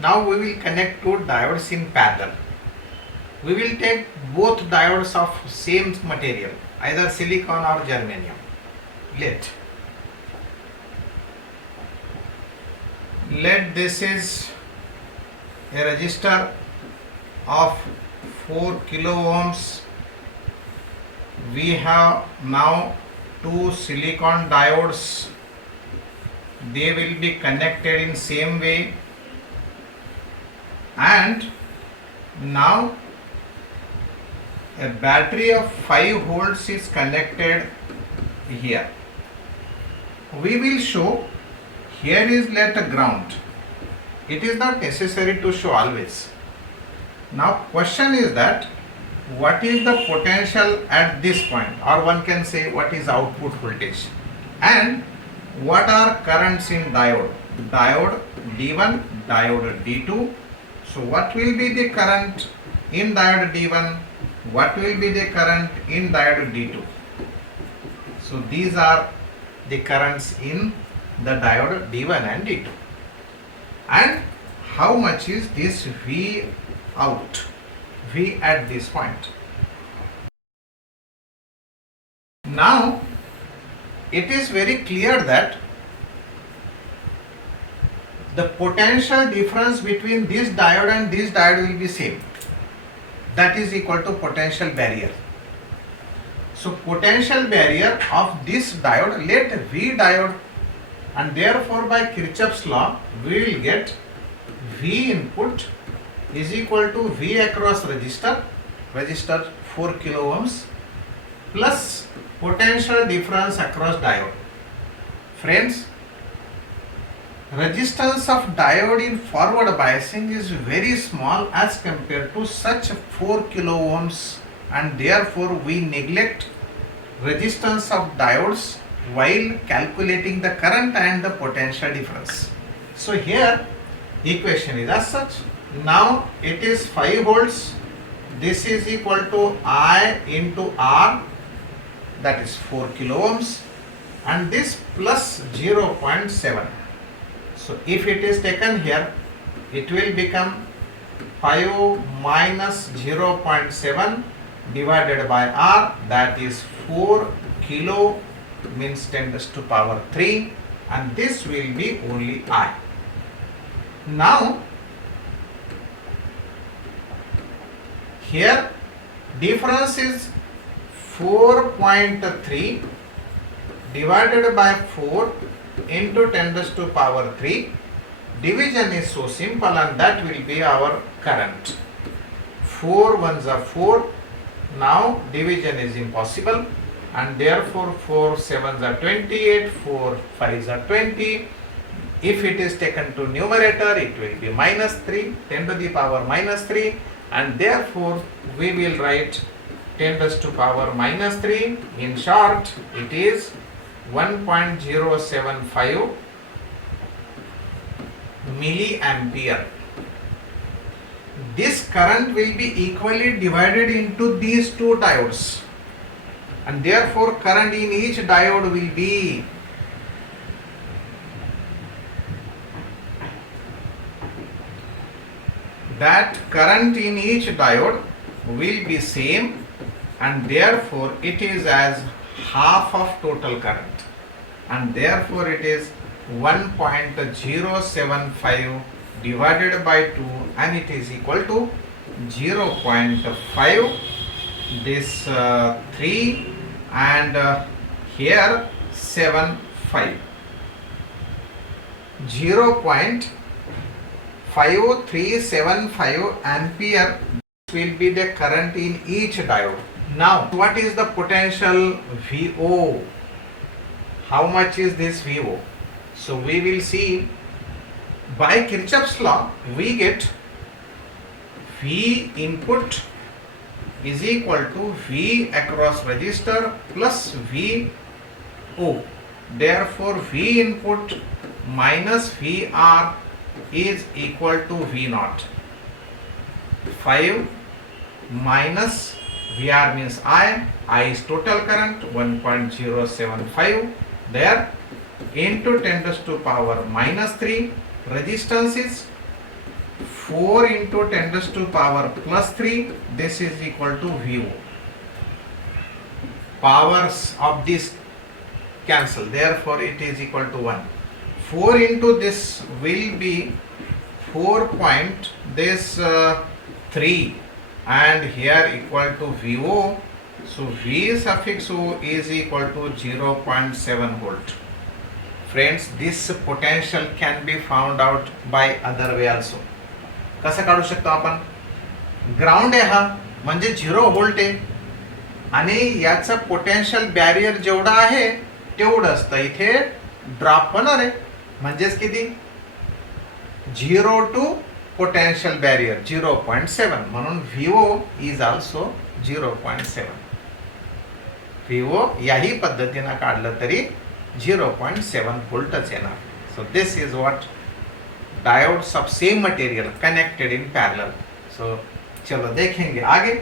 Now we will connect two diodes in parallel. We will take both diodes of same material, either silicon or germanium. Let this is a resistor of 4 kilo ohms. We have now two silicon diodes. They will be connected in same way, and now a battery of 5 volts is connected here. We will show here is let a ground. It is not necessary to show always. Now question is that what is the potential at this point, or one can say what is output voltage, and what are currents in diode D1, diode D2. So what will be the current in diode D1, what will be the current in diode D2. So these are the currents in the diode D1 and D2, and how much is this V out, V at this point. Now it is very clear that the potential difference between this diode and this diode will be same. That is equal to potential barrier. So potential barrier of this diode, let V diode, and therefore by Kirchhoff's law we will get V input is equal to V across resistor 4 kilo ohms plus potential difference across diode. Friends, resistance of diode in forward biasing is very small as compared to such 4 kilo ohms, and therefore we neglect resistance of diodes while calculating the current and the potential difference. So here equation is as such. Now it is 5 volts. This is equal to I into R, that is 4 kilo ohms, and this plus 0.7. So if it is taken here, it will become 5 minus 0.7 divided by R, that is 4 kilo means 10 raised to power 3, and this will be only I. Now here difference is 4.3 divided by 4 into 10 raised to power 3. Division is so simple, and that will be our current. 4 ones are 4. Now division is impossible, and therefore 4 sevens are 28, 4 fives are 20. If it is taken to numerator, it will be minus 3, 10 to the power minus 3, and therefore we will write 10 raised to power minus 3. In short, it is 1.075 milliampere. This current will be equally divided into these two diodes, and therefore current in each diode will be same, and therefore it is as half of total current, and therefore it is 1.075 divided by 2, and it is equal to 0.5, this 3 and here 7.5, 0.5375 ampere will be the current in each diode. Now what is the potential VO? How much is this VO? So we will see. By Kirchhoff's law we get V input is equal to V across resistor plus VO. Therefore V input minus VR is equal to V naught. 5 minus VR means I is total current 1.075 there, into 10 raised to power minus 3. Resistance is 4 into 10 raised to power plus 3, this is equal to VO. Powers of this cancel, therefore it is equal to 1. 4 into this will be 4 point this 3 and here equal to VO. So V suffix O is equal to 0.7 volt. Friends, this potential can be found out by other way also. कसं काढू शकतो आपण? Ground आहे हा म्हणजे 0 volt आहे आणि याचं पोटेन्शियल बॅरियर जेवढा आहे तेवढं असतं. इथे ड्रॉप होणार आहे म्हणजेच किती 0 टू पोटेन्शियल बॅरियर 0.7 म्हणून VO इज ऑल्सो 0.7. VO याही पद्धतीनं काढलं तरी 0.7 व्होल्टच येणार. So this is what diodes of same material connected in parallel. So चलो देखेंगे आगे.